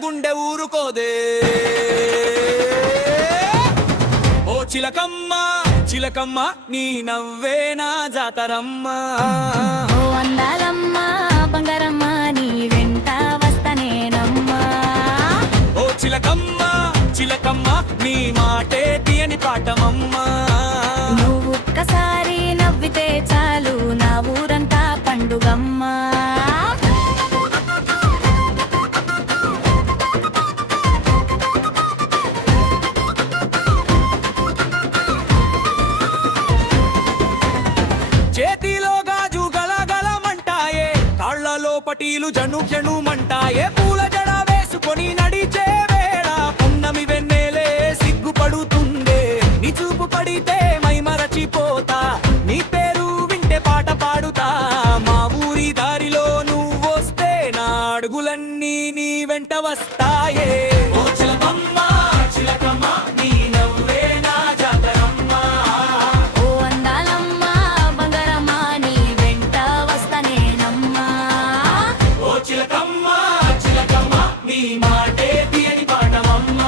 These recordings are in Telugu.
గుండె ఊరుకోదే. ఓ చిలకమ్మ చిలకమ్మ నీ నవ్వే నా జాతరమ్మ. ఓ అందాలమ్మ బంగారమ్మ నీ వెంట వస్తనేనమ్మా. ఓ చిలకమ్మ చిలకమ్మ నీ మాటే తీయని పాఠమమ్మ. నువ్వు ఒక్కసారి నవ్వితే చాలు నా ఊరంతా పండుగమ్మా. చేతిలో గాజు గలగలమంటాయే, కాళ్ళలో పటీలు జను జనుమంటాయే. పూల జడ వేసుకొని నడిచే వేళ పున్నమి వెన్నెలే సిగ్గుపడుతుందే. నీ చూపు పడితే మై మరచిపోతా, నీ పేరు వింటే పాట పాడుతా. మా ఊరి దారిలో నువ్వొస్తే నా అడుగులన్నీ నీ వెంట వస్తాయే. ఓ చిలకమ్మ చిలకమ్మ నీ నవ్వే నా జాతరమ్మ. ఓ అందాలమ్మ బంగారమ్మ నీ వెంట వస్తనేనమ్మా. ఓ చిలకమ్మ చిలకమ్మ నీ మాటే తీయని పాఠమమ్మ.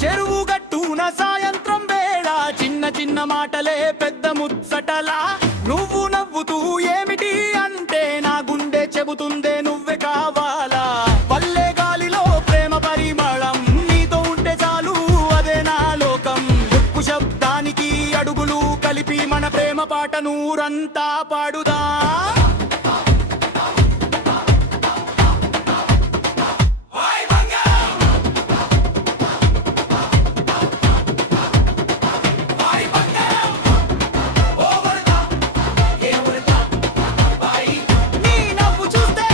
చెరువు గట్టున సాయంత్రం వేళ చిన్న చిన్న మాటలే పెద్ద ముచ్చటలా. నువ్వు నవ్వుతూ ఏమిటి అంటే నా గుండె చెబుతుందే నువ్వే కావాలా. పల్లె గాలిలో ప్రేమ పరిమళం, నీతో ఉంటే చాలు అదే నా లోకం. ఉప్పు శబ్దానికి అడుగులు కలిపి మన ప్రేమ పాట నూరంతా పాడుదా. నీ నవ్వు చూస్తే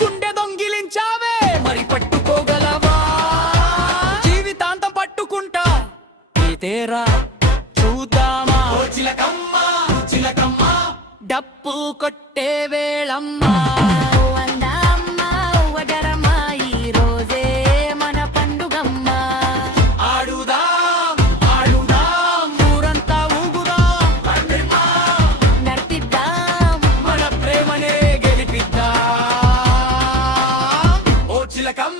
గుండె దొంగిలించావే, మరి పట్టుకోగలవా. జీవితాంతం పట్టుకుంటా తేరా చూద్దామా. ఓ చిలకమ్మ చిలకమ్మ డప్పు కొట్టే వేళమ్మా. ఓ అందాలమ్మ వగరమ్మ ఈ రోజే మన పండుగమ్మా. ఆడుదాం ఆడుదాం ఊరంతా ఊగుదాం, నడిపిద్దాం మన ప్రేమనే గెలిపిద్దాం. ఓ చిలకమ్మ